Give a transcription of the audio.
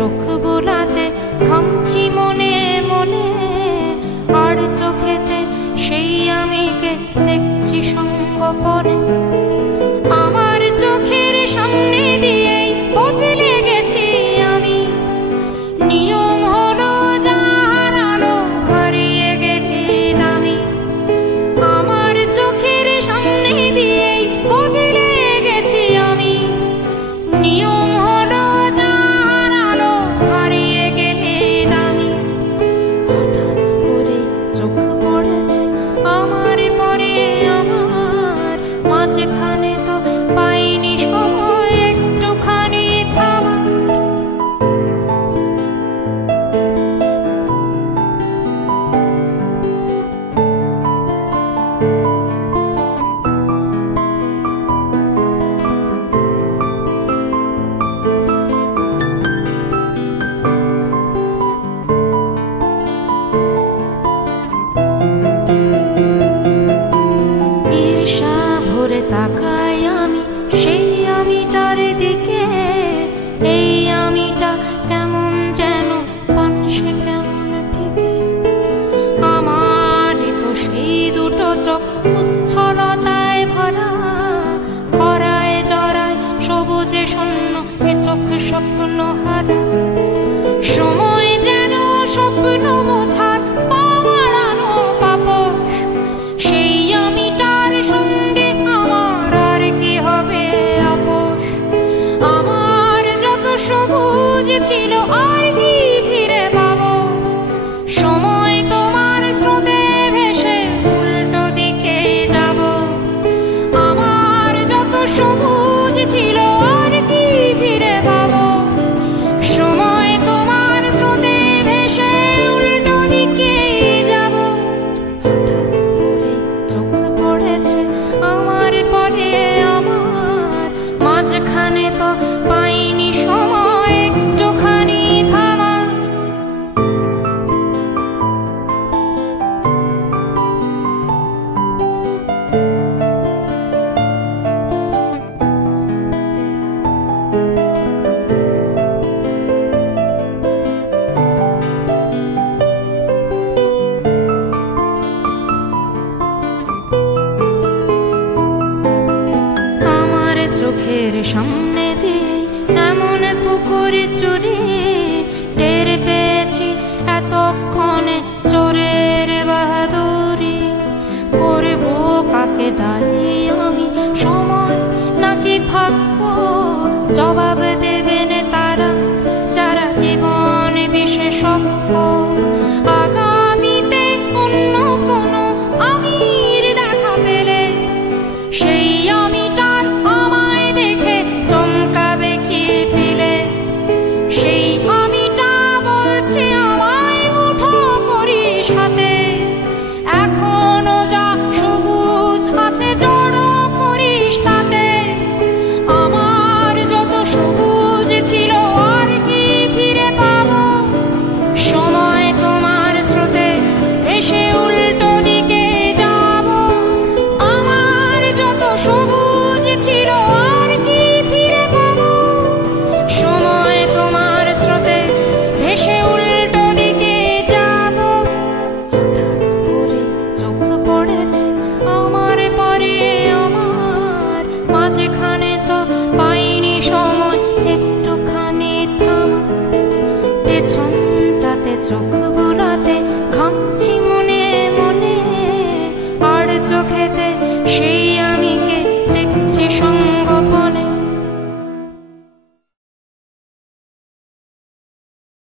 চোখ বোলাতে ঘামছি মনে মনে, আর চোখেতে সেই আমিকে দেখছি সঙ্গপরে। আমার চোখের সামনে দিয়েই বদলে গেছি আমি, নিয়ম হলো যার আলো হারিয়ে গেলি দামি। আমার চোখের সামনে দিয়েই বদলে গেছি আমি, নিয়ম হলো যার আলো হারিয়ে গেলি দামি। হঠাৎ করে চোখ পড়েছে আমার পরে আমার, মাঝখানে তো পাইনি সময় একটুখানি থামার। ঈর্ষা ভরে তাকাই আমি সেই আমিটার দিকে, এই আমিটা কেমন যেন পানসে কেমন ফিকে। আমারই তো সেই দুটো চোখ উচ্ছলতায় ভরা, খরায় জরায় সবুজে শূন্য এ চোখ স্বপ্ন হারা। সময় যেন স্বপ্ন মোছার বাড়ানো পাপস, সেই আমিটার সঙ্গে আমার আর কি হবে আপোষ। আমার যত সবুজ ছিল আর কি ফিরে পাবো, সময় তোমার স্রোতে ভেসে উল্টো দিকে যাব। আমার যত সবুজ ছিল আর কি ফিরে পাবো, সময় তোমার স্রোতে ভেসে উল্টো দিকে যাব। হঠাৎ করে চোখ পড়েছে আমার পরে আমার, মাঝখানে তো পাইনি সময় একটুখানি থামার। আমার চোখের সামনে দিয়ে এমন পুকুর চুরি, টের পেয়েছি এতক্ষণে চোরের বাহাদুরি। করবো কাকে দায়ী আমি, সময় নাকি ভাগ্য? জবাব দেবেন তারা যারা জীবন বিশেষজ্ঞ। আগামীতে অন্য কোনো আমির দেখা পেলে সেই আমিটার আমায় দেখে চমকাবে কি পিলে। সেই আমিটা বলছে আমায় মুঠো করিস হাতে, এখনো যা সবুজ আছে জড়ো করিস তাতে। আমার যত সবুজ ছিল আর কি ফিরে পাবো, সময় তোমার স্রোতে এসে উল্টো দিকে যাব। আমার যত সবুজ ছিল আর কি ফিরে পাবো, সময় তোমার স্রোতে ভেসে উল্টো দিকে যাব। হঠাৎ করে চোখ পড়েছে আমার পরে আমার, মাঝখানে তো পাইনি সময় একটুখানি থামার। পেছনটাতে চোখ